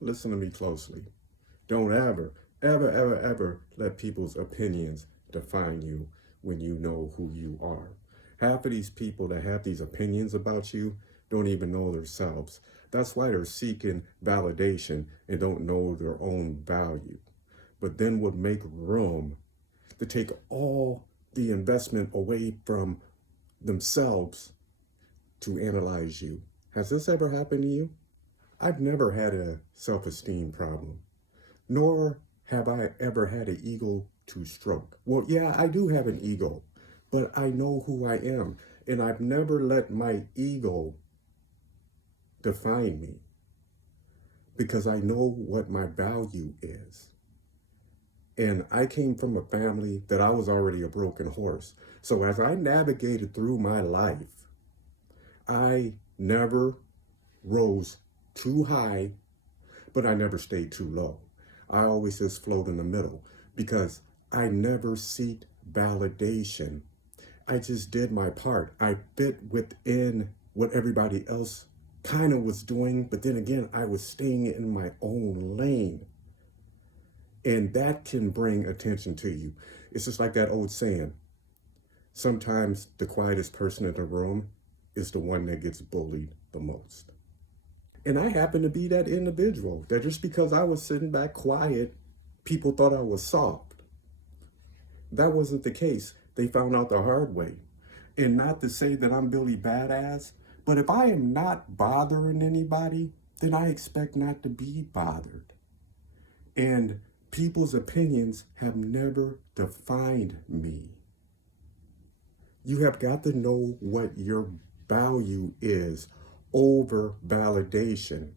listen to me closely. Don't ever let people's opinions define you when you know who you are. Half of these people that have these opinions about you don't even know themselves. That's why they're seeking validation and don't know their own value. But then would make room to take all the investment away from themselves to analyze you. Has this ever happened to you? I've never had a self esteem problem, nor have I ever had an ego to stroke. Well, yeah, I do have an ego, but I know who I am, and I've never let my ego define me because I know what my value is. And I came from a family that I was already a broken horse. So as I navigated through my life, I never rose too high, but I never stayed too low. I always just float in the middle because I never seeked validation. I just did my part. I fit within what everybody else kind of was doing, but then again, I was staying in my own lane. And that can bring attention to you. It's just like that old saying, sometimes the quietest person in the room is the one that gets bullied the most. And I happen to be that individual that just because I was sitting back quiet, people thought I was soft. That wasn't the case. They found out the hard way. And not to say that I'm Billy Badass, but if I am not bothering anybody, then I expect not to be bothered. And people's opinions have never defined me. You have got to know what your value is over validation,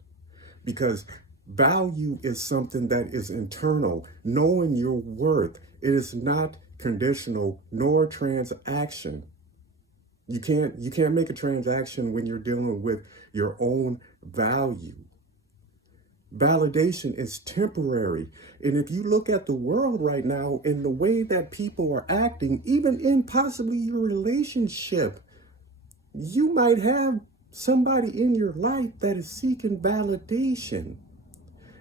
because value is something that is internal. Knowing your worth, it is not conditional nor transaction. You can't make a transaction when you're dealing with your own value. Validation is temporary. And if you look at the world right now and the way that people are acting, even in possibly your relationship, you might have somebody in your life that is seeking validation.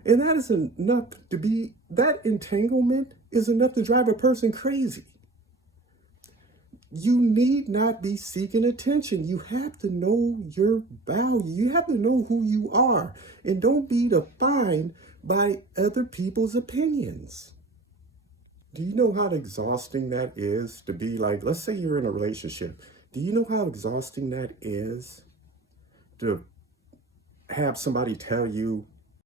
And that is enough to be, that entanglement is enough to drive a person crazy. You need not be seeking attention. You have to know your value. You have to know who you are. And don't be defined by other people's opinions. Do you know how exhausting that is to be like, let's say you're in a relationship. Do you know how exhausting that is to have somebody tell you